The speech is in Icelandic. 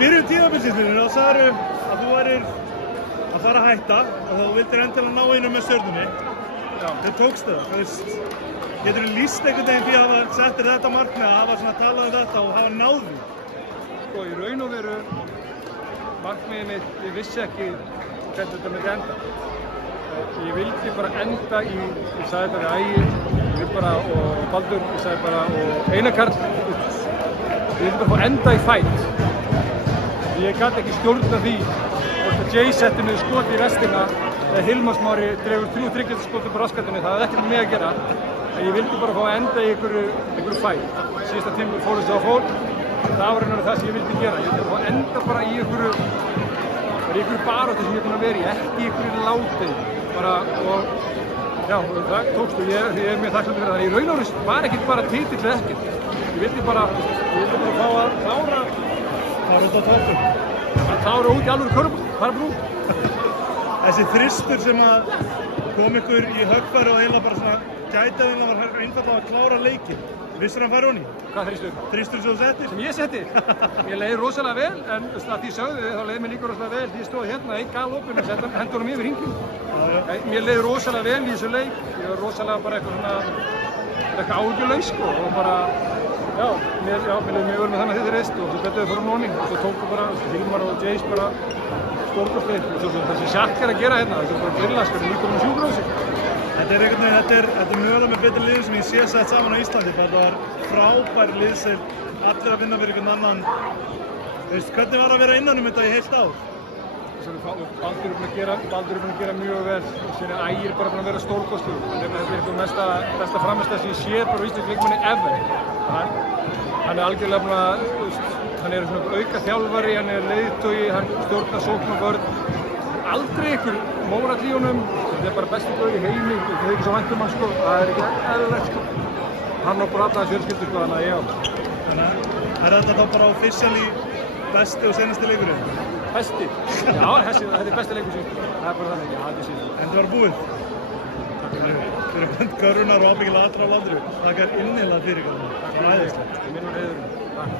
byrjun tímabilsins þá sagðirðu að þú værir að fara að hætta og þú vildir endilega ná einu með Stjörnunni. Þau tókstu það. Geturðu lýst einhvern veginn því að hafa settir þetta markmið, að hafa svona talað um þetta og hafa náð því? Sko, í raun og veru, markmiðið mitt, ég vissi ekki hvernig þetta myndi enda. Ég vildi bara enda í, ég sagði þetta við Ægir, og Baldur, ég sagði bara, og Einar Karl, ég vildi bara fá enda í fæt. Ég gat ekki stjórna því hvort að Jay setti niður skot í restina eða Hilmar Smári dregur 3 þriggjastaskot upp á raskatunni, það hafði ekkert með mig að gera. En ég vildi bara fá enda í einhverju fæt. Síðasta tíma fór þessu á fólk, það var einhverju það sem ég vildi gera. Ég vildi fá enda bara í einhverju baráttu sem ég er búinn að vera í, ekki í einhverju láti. Og já, það tókst og ég er mjög þakklátur fyrir það. Í raun og veru var ekkert bara titill eða ekkert. Ég vildi bara fá að klára út á toppum. Að klára út í alvöru karbrú. Þessi þristur sem að kom ykkur í höggfæri og eiginlega bara svona gæti að var einfaldlega að klára leikinn. Vissir hann færi honni? Hvað þristur? Þristur sem þú settir? Sem ég setti? Mér leiði rosalega vel, en að því sögðu þá leiði mér líka rosalega vel því ég stóð hérna einn galopinn og hendi honum yfir hringinn. Mér leiði rosalega vel í þessu leik. Ég var rosalega bara eitthvað áhyggjulaus sko og bara, já, mér leiði mjög vel með þannig að þið reist og svo betuðu fyrir nonni og svo tóku bara Hilmar og Jace bara stórkostleir og svo þessi sjakk að gera hérna, það er bara grillaskar líka um sjúkrahúsi. Þetta er mögulega með betri liðum sem ég sé sett saman á Íslandi. Það var frábær liðseild, allir að vinna fyrir einhvern annan. Hvernig var að vera innan um þetta í heilt ár? Baldur er búinn að gera mjög vel. Síðan er Ægir bara búinn að vera stórkostlegur. Þetta er einhver besta frammistaða sem ég sé bara á íslensku leikmanni ever. Hann er algjörlega búinn að, hann er svona auka þjálfari, hann er leiðtogi, hann stjórnar sókn og vörn. Aldrei ykkur mórall í honum, þetta er bara besti gaur í heimi, það er ekki svo vænt hann sko, það er ekki eðlilegt sko. Hann á bara alla þessu fjölskyldu sko, þannig að já. Þannig að þetta þá bara officially besti og senasti leikurinn? Besti? Já, þetta er besti leikur síðan, það er bara þannig, já, þetta er síðan. En þetta var búið? Takk fyrir bænt Görunar og ábyggilega allra á landinu. Takk innilega fyrir Görunar. Það var æðislegt. Minn var heiðurinn. Takk.